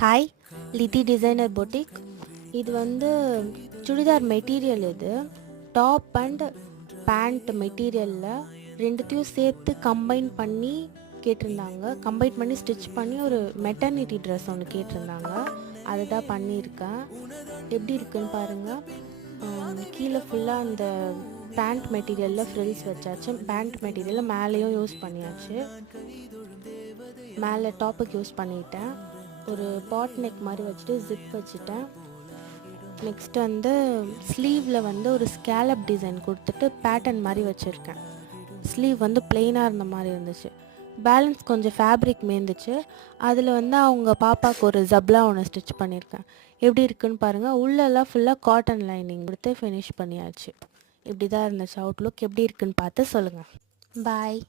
Hi, லிதி designer boutique. இது வந்து churidar material. இது டாப் அண்ட் பேண்ட் மெட்டீரியலில் ரெண்டுத்தையும் சேர்த்து கம்பைன் பண்ணி கேட்டிருந்தாங்க. கம்பைன் பண்ணி ஸ்டிச் பண்ணி ஒரு மெட்டர்னிட்டி ட்ரெஸ் ஒன்று கேட்டிருந்தாங்க. அதை தான் பண்ணியிருக்கேன். எப்படி இருக்குன்னு பாருங்கள். கீழே ஃபுல்லாக அந்த பேண்ட் மெட்டீரியலில் ஃப்ரில்ஸ் வச்சாச்சு. பேண்ட் மெட்டீரியலில் மேலேயும் யூஸ் பண்ணியாச்சு. மேலே டாப்புக்கு யூஸ் பண்ணிட்டேன். ஒரு பாட் நெக் மாதிரி வச்சுட்டு ஜிப் வச்சுட்டேன். நெக்ஸ்ட் வந்து ஸ்லீவில் வந்து ஒரு ஸ்கேலப் டிசைன் கொடுத்துட்டு பேட்டர்ன் மாதிரி வச்சுருக்கேன். ஸ்லீவ் வந்து பிளெயினாக இருந்த மாதிரி இருந்துச்சு. பேலன்ஸ் கொஞ்சம் ஃபேப்ரிக் மேந்துச்சு. அதில் வந்து அவங்க பாப்பாவுக்கு ஒரு ஜப்லா ஒன்று ஸ்டிச் பண்ணியிருக்கேன். எப்படி இருக்குன்னு பாருங்கள். உள்ளெல்லாம் ஃபுல்லாக காட்டன் லைனிங் கொடுத்து ஃபினிஷ் பண்ணியாச்சு. இப்படி தான் இருந்துச்சு அவுட்லுக். எப்படி இருக்குன்னு பார்த்து சொல்லுங்கள். பாய்.